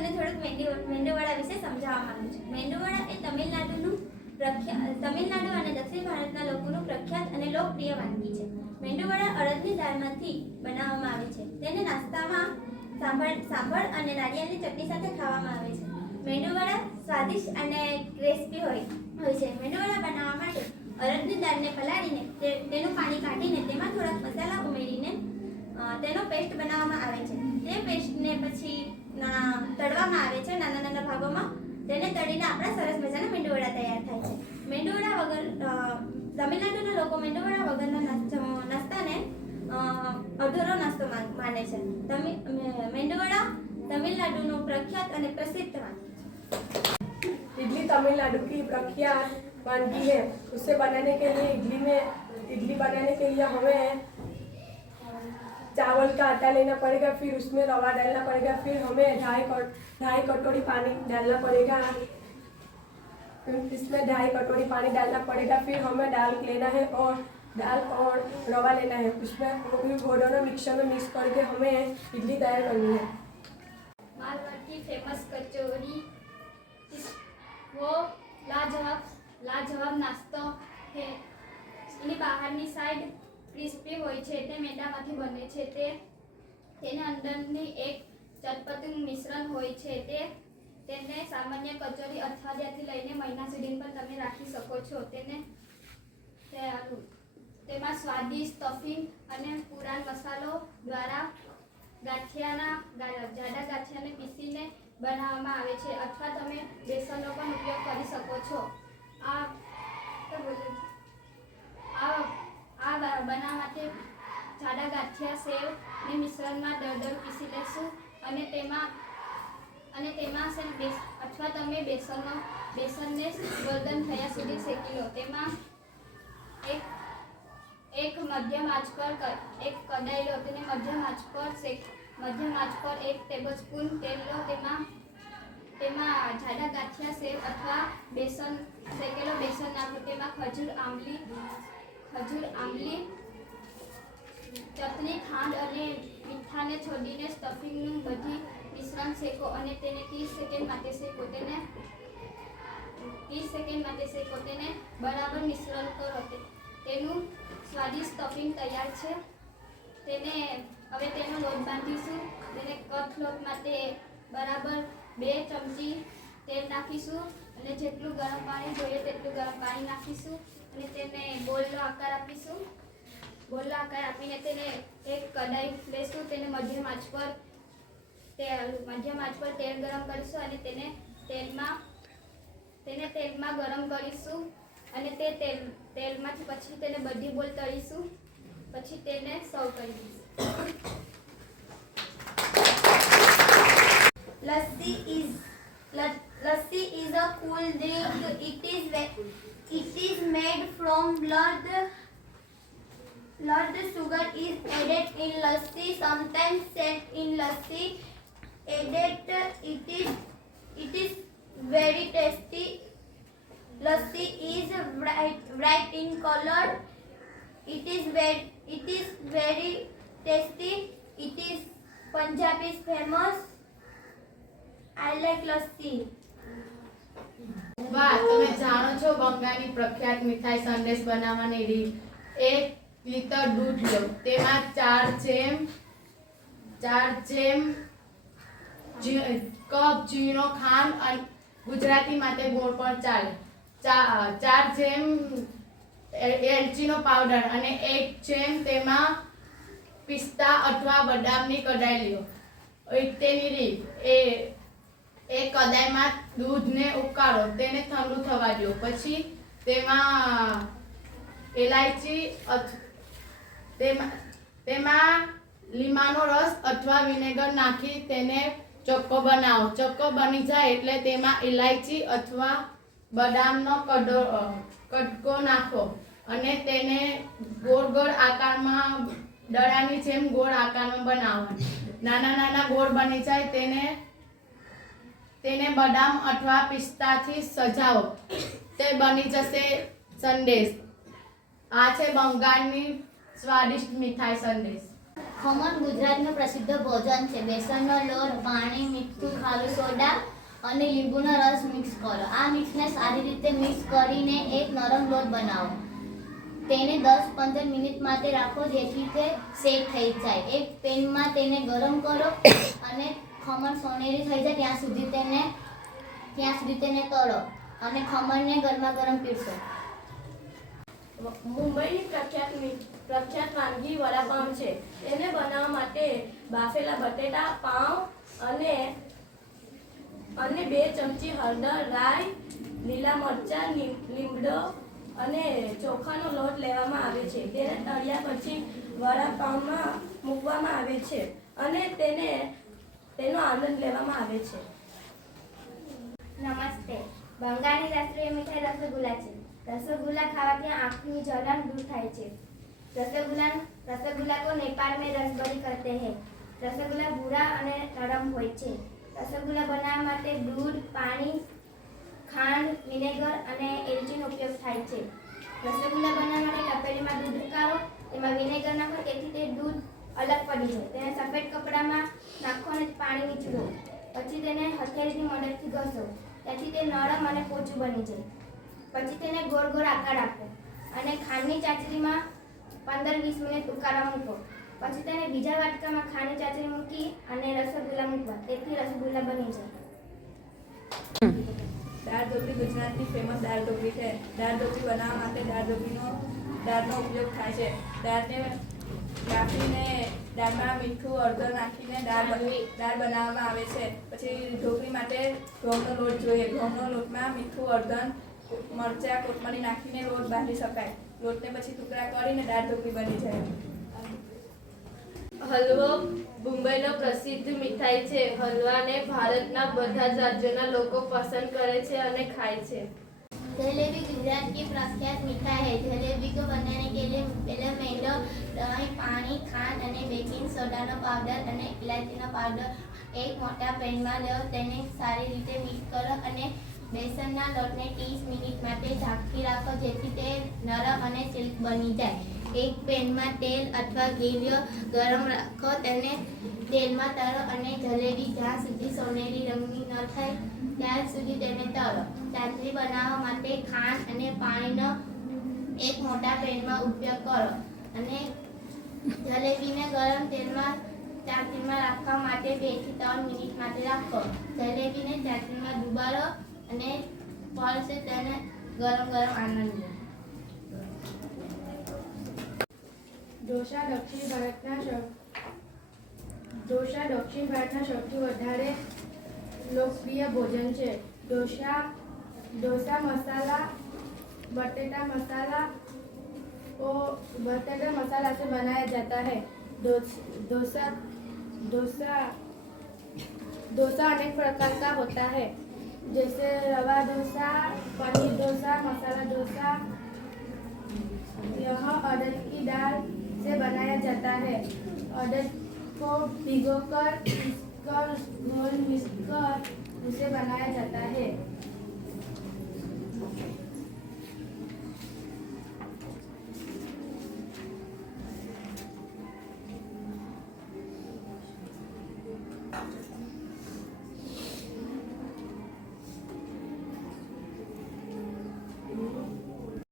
તમને થોડુંક મેંદુવડા વિશે સમજાવવા માંગુ છું. મેંદુવડા એ તમિલનાડુ અને દક્ષિણ ભારતના લોકોનું પ્રખ્યાત અને લોકપ્રિય વાનગી છે. મેંદુવડા અડદની દાળમાંથી બનાવવામાં આવે છે. તેને નાસ્તામાં સાંભળ અને નારિયેળની ચટણી સાથે ખાવામાં આવે છે. મેંદુવડા સ્વાદિષ્ટ અને ક્રિસ્પી હોય છે. મેંદુવડા બનાવવા માટે અડદની દાળને પલાળીને તેનું પાણી કાઢીને તેમાં થોડાક મસાલા ઉમેરીને તેનો પેસ્ટ બનાવવામાં આવે છે. તે પેસ્ટને પછી તળવામાં આવે છે નાના નાના ભાગોમાં. તેને તળીને આપણા સરસ મજાના મેંદુવડા તૈયાર થાય છે. મેંદુવડા વગર તમિલનાડુના લોકો મેંદુવડા વગરના નાસ્તાને અધૂરો નાસ્તો માને છે. મેંદુવડા तमिलनाडु प्रख्यात અને प्रसिद्ध वानगी है। इडली तमिलनाडु की प्रख्यात वानगी है। उसे बनाने के लिए इडली बनाने के लिए हमें चावल का आटा लेना पड़ेगा, फिर उसमें रवा डालना पड़ेगा, फिर हमें 2.5 कटोरी पानी डालना पड़ेगा, इसमें 2.5 कटोरी पानी डालना पड़ेगा। फिर हमें दाल लेना है और रवा लेना है, उसमें दोनों मिक्सर में मिक्स करके हमें इडली तैयार करनी है। मालवा की फेमस कचौरी वो लाजवाब नाश्तो है। એની બહારની સાઈડ ક્રિસ્પી હોય છે, તે મેદામાંથી બને છે, તેને અંદરની એક ચટપટું મિશ્રણ હોય છે. તેને સામાન્ય કચોરી અઠવાડિયાથી લઈને મહિના સુધી પણ તમે રાખી શકો છો. તેમાં સ્વાદિષ્ટ સ્ટફિંગ અને પુરાણ મસાલો દ્વારા જાડા ગાંઠિયાને પીસીને બનાવવામાં આવે છે, અથવા તમે બેસનનો પણ ઉપયોગ કરી શકો છો. આ બનાવવા માટે જાડા ગાંઠિયા સેવને મિશ્રણમાં દળદળ પીસી લેશું અને તેમાં અથવા તમે બેસનને ગોલ્ડન થયા સુધી શેકી લો. તેમાં એક મધ્યમ આંચ પર એક કડાઈ લો, તેને મધ્યમ આંચ પર 1 ટેબલસ્પૂન તેલ લો. તેમાં જાડા ગાંઠિયા સેવ અથવા શેકેલો બેસન નાખો. તેમાં ખજૂર આંબલી ચટણી, ખાંડ અને મીઠાને છોડીને સ્ટફિંગનું બધી મિશ્રણ શેકો અને તેને 30 સેકન્ડ માટે શેકો. તેને બરાબર મિશ્રણ કરો. તેનું સ્વાદિષ્ટ સ્ટફિંગ તૈયાર છે. હવે તેનો લોટ બાંધીશું. તેને કટ લોટ માટે બરાબર 2 ચમચી તેલ નાખીશું અને જેટલું ગરમ પાણી જોઈએ તેટલું ગરમ પાણી નાખીશું અને તેને ગોળનો આકાર આપીશું. ગોળનો આકાર આપીને તેને એક કડાઈ લેશું. તેને મધ્યમ આંચ પર તેલ ગરમ કરીશું અને તેને તેલમાં ગરમ કરીશું અને તે તેલમાંથી પછી તેને બધી બોલ તળીશું. પછી તેને સર્વ કરી દઈશું. Lassi is a cool drink. It is made from blood. Sugar is added in lassi, sometimes salt in lassi added. It is very tasty. Lassi is bright in color. It is very tasty. It is Punjabi's famous. I like lassi. વાહ, તમે જાણો છો બંગાળની પ્રખ્યાત મીઠાઈ સંદેશ બનાવવાની રીત. 1 લિટર દૂધ લો, તેમાં 4 કપ ઝીણો ખાંડ અને ગુજરાતી માટે ગોળ પણ ચાલે, 4 એલચીનો પાવડર અને 1 ચેમ તેમાં પિસ્તા અથવા બદામની કડાઈ લ્યો. તેની રીત એક કડાઈમાં દૂધને ઉકાળો, તેને ઠંડુ થવા દો. પછી તેમાં ઇલાયચી તેમાં લીંબાનો રસ અથવા વિનેગર નાખી તેને ચોખ્ખો બનાવો. ચોખ્ખો બની જાય એટલે તેમાં ઇલાયચી અથવા બદામનો કટકો નાખો અને તેને ગોળ આકારમાં દડાની જેમ ગોળ આકારમાં બનાવો. નાના નાના ગોળ બની જાય તેને બદામ અથવા પિસ્તાથી સજાવો. તે બની જશે સંદેશ. આ છે બંગાળની સ્વાદિષ્ટ મીઠાઈ સંદેશ. ખમણ ગુજરાતનું પ્રસિદ્ધ ભોજન છે. બેસનનો લોટ, પાણી, મીઠું, ખારું સોડા અને લીંબુનો રસ મિક્સ કરો. આ મિક્સને સારી રીતે મિક્સ કરીને એક નરમ લોટ બનાવો. તેને 10-15 મિનિટ માટે રાખો જેથી તે સેટ થઈ જાય. એક પેનમાં તેને ગરમ કરો અને ખમણ સોનેરી થઈ જાય ત્યાં સુધી તેને તળો અને ખમણને ગરમા ગરમ પીરસો. મુંબઈની પ્રખ્યાત વાનગી વડાપાઉં છે. તેને બનાવવા માટે બાફેલા બટેટા, પાઉં અને 2 ચમચી હળદર, રાઈ, લીલા મરચાં, લીમડો અને ચોખાનો લોટ લેવામાં આવે છે. તેને તળ્યા પછી વડાપાઉંમાં મૂકવામાં આવે છે અને તેનો આનંદ લેવામાં આવે છે. નમસ્તે. બંગાળની રાષ્ટ્રીય મીઠાઈ રસગુલ્લા છે. रसगुल्ला खावाથી आँखों जलन दूर થાય છે. रसगुल्ला को नेपाल में रसबरी कहते हैं. रसगुल्ला भूरा અને નરમ હોય છે. રસગુલ્લા બનાવવા માટે દૂધ, પાણી, ખાંડ, વિનેગર અને એલચીનો ઉપયોગ થાય છે. રસગુલ્લા બનાવવા માટે તપેલીમાં દૂધ ઉકાળો, તેમાં વિનેગર નાખો તેથી તે દૂધ અલગ પડી જાય. તેને સફેદ કપડામાં નાખો અને પાણી નીચળો. પછી તેને હથેળીની મદદથી ઘસો. તેથી તે નરમ અને પોચું બની જાય. પછી તેને ગોળ ગોળ આકાર આપો અને ખાંડની ચાચરીમાં 15-20 મિનિટ ઉકાળવા મૂકો. પછી તેને બીજા વાટકામાં ખાંડની ચાચરી મૂકી અને રસગુલ્લા મૂકવા. તેથી રસગુલ્લા બની જાય. દાળ ઢોકળી ગુજરાતની ફેમસ દાળ ઢોકળી છે. દાળ ઢોકળી બનાવવા માટે દાળનો ઉપયોગ થાય છે. દાળને કાપીને દાળમાં મીઠું, હળદર નાખીને દાળ બનાવવામાં આવે છે. પછી ઢોકળી માટે ઘઉંનો લોટ જોઈએ. ઘઉંનો લોટમાં મીઠું, હળદર, મરચાં, કોથમરી નાખીને લોટ બાંધી શકાય. લોટને પછી ટુકડા કરીને દાળ ઢોકળી બની જાય. હલવો મુંબઈનો પ્રસિદ્ધ મીઠાઈ છે. હલવાને ભારતના બધા જ રાજ્યોના લોકો પસંદ કરે છે અને ખાય છે. जलेबी गुजरात की प्रख्यात मिठाई है. जलेबी को बनाने के लिए पहले मैदो, दही, पानी, खांड અને બેકિંગ સોડાનો પાવડર અને ઇલાયચીનો પાવડર એક મોટા પેનમાં લો. તેને સારી રીતે મિક્સ કરો અને બેસનના લોટને 30 મિનિટ માટે ઢાંકી રાખો જેથી તે નરમ અને સિલ્ક બની જાય. એક પેનમાં તેલ અથવા ઘી ગરમ રાખો. તેને તેલમાં તળો અને જલેબી જ્યાં સુધી સોનેરી રંગની ન થાય ત્યાં સુધી તેને તળો. ચાચરી બનાવવા માટે ખાંડ અને પાણીનો એક મોટા પેનમાં ઉપયોગ કરો અને જલેબીને ગરમ તેલમાં ચાચરીમાં રાખવા માટે 2-3 મિનિટ માટે રાખો. જલેબીને ચાચરીમાં ડુબાડો અને પડશે તેને ગરમ આનંદ લો. ઢોસા દક્ષિણ ભારતના સૌથી વધારે લોકપ્રિય भोजन છે. डोसा मसाला बटेटा मसाला से बनाया जाता है. डोसा अनेक प्रकार का होता है जैसे रवा डोसा, पनीर डोसा, मसाला डोसा. यह अरहर की दाल से बनाया जाता है. अरहर को भिगोकर, पीसकर, घोल मिसकर उसे बनाया जाता है.